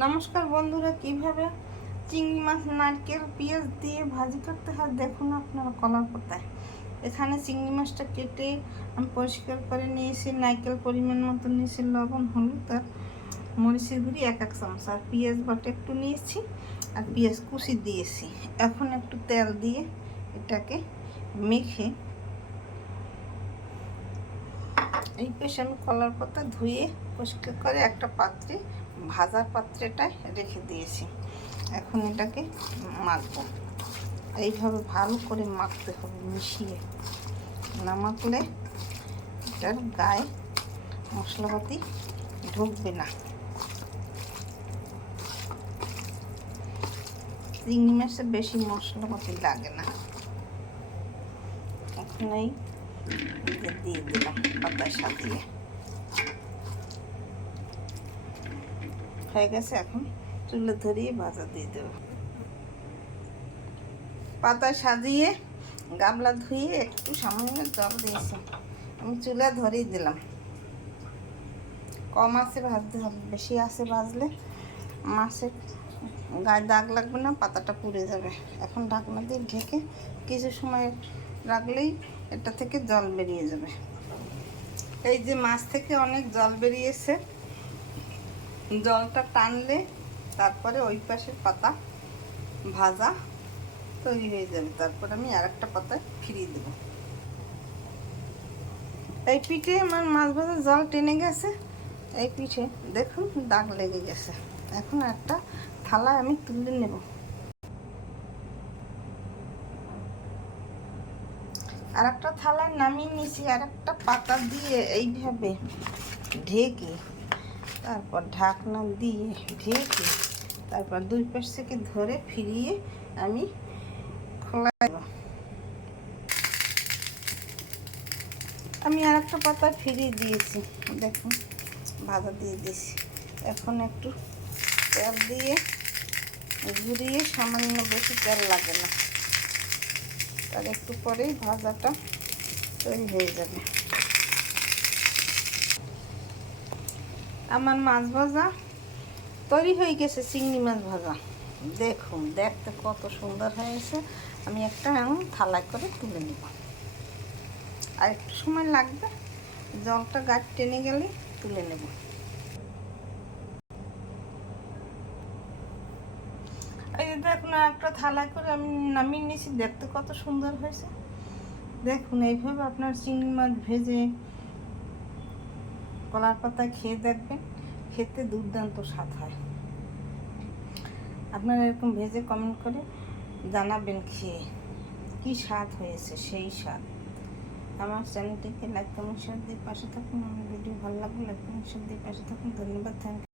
নমস্কার বন্ধুরা, কিভাবে চিংড়ি মাছ নারকেল পেঁয়াজ দিয়ে ভাজি করতে হয় দেখুন আপনারা কলার পাতায়। এখানে চিংড়ি মাছটা কেটে আমি পরিষ্কার করে নিয়েছি, নারকেল পরিমাণ মতো নিয়েছি, লবণ হলুদ আর মরিচের গুঁড়ি 1 চামচ, আর পেঁয়াজ বাটা একটু নিয়েছি আর পেঁয়াজ কুচি দিয়েছি। এখন একটু তেল দিয়ে এটাকে মেখে এই পেশে আমি কলার পাতা ধুয়ে পরিষ্কার করে একটা পাত্রে ভাজার পাত্রেটায় রেখে দিয়েছি। এখন এটাকে মাখবো। এইভাবে ভালো করে মাখতে হবে, মিশিয়ে না মাখলে এটার গায়ে মশলাপাতি ঢুকবে না। চিংড়ি মাছে বেশি মশলাপাতি লাগে না। এখন এই দিয়ে দিলাম পাতায় সাজিয়ে, হয়ে গেছে। এখন চুলে ধরিয়ে ভাজা দিয়ে দেব। পাতায় সাজিয়ে গামলা ধুয়ে একটু সামান্য জল দিয়েছি, আমি চুলা ধরিয়ে দিলাম। কম আছে ভাজতে হবে, বেশি আছে ভাজলে মাছের গায়ে দাগ লাগবে না, পাতাটা পুড়ে যাবে। এখন ঢাকনা দিয়ে ঢেকে কিছু সময় রাখলেই এটা থেকে জল বেরিয়ে যাবে। এই যে মাছ থেকে অনেক জল বেরিয়েছে, জলটা টানলে তারপরে ওই পাশের পাতা ভাজা তৈরি হয়ে যাবে। তারপর আমি আরেকটা পাতায় ফিরিয়ে দেব। এই পিঠে আমার মাছ ভাজা জল টেনে গেছে, এই পিঠে দেখুন দাগ লেগে গেছে। এখন একটা থালায় আমি তুলে নেব। আর একটা থালায় নামিয়ে নিয়েছি, আর একটা পাতা দিয়ে এইভাবে ঢেকে, তারপর ঢাকনা দিয়ে ঢেকে, তারপর দুই পাশ থেকে ধরে ফিরিয়ে আমি খোলা দেব। আমি আর একটা পাতা ফিরিয়ে দিয়েছি, দেখুন ভাজা দিয়ে দিয়েছি। এখন একটু তেল দিয়ে ঘুরিয়ে, সামান্য বেশি তেল লাগে না, তার একটু পরেই ভাজাটা তৈরি হয়ে যাবে। আমার মাছ ভাজা তৈরি হয়ে গেছে, চিংড়ি মাছ ভাজা। দেখুন দেখতে কত সুন্দর হয়েছে। আমি একটা থালায় করে তুলে নেব। আর একটু সময় লাগবে, জলটা গাছ টেনে গেলে তুলে নেব। এই যে দেখুন একটা থালায় করে আমি নামিয়ে নিয়েছি, দেখতে কত সুন্দর হয়েছে। দেখুন এইভাবে আপনার চিংড়ি মাছ ভেজে কলার পাতায় খেয়ে দেখবেন, খেতে দুর্দান্ত স্বাদ হয়। আপনারা এরকম ভেজে কমেন্ট করে জানাবেন খেয়ে কি স্বাদ হয়েছে, সেই স্বাদ। আমার চ্যানেলটিকে লাইক কমেন্ট শেয়ার দিয়ে পাশে থাকুন। আমার ভিডিও ভালো লাগলে লাইক কমেন্ট শেয়ার দিয়ে পাশে থাকুন। ধন্যবাদ, থ্যাংক ইউ।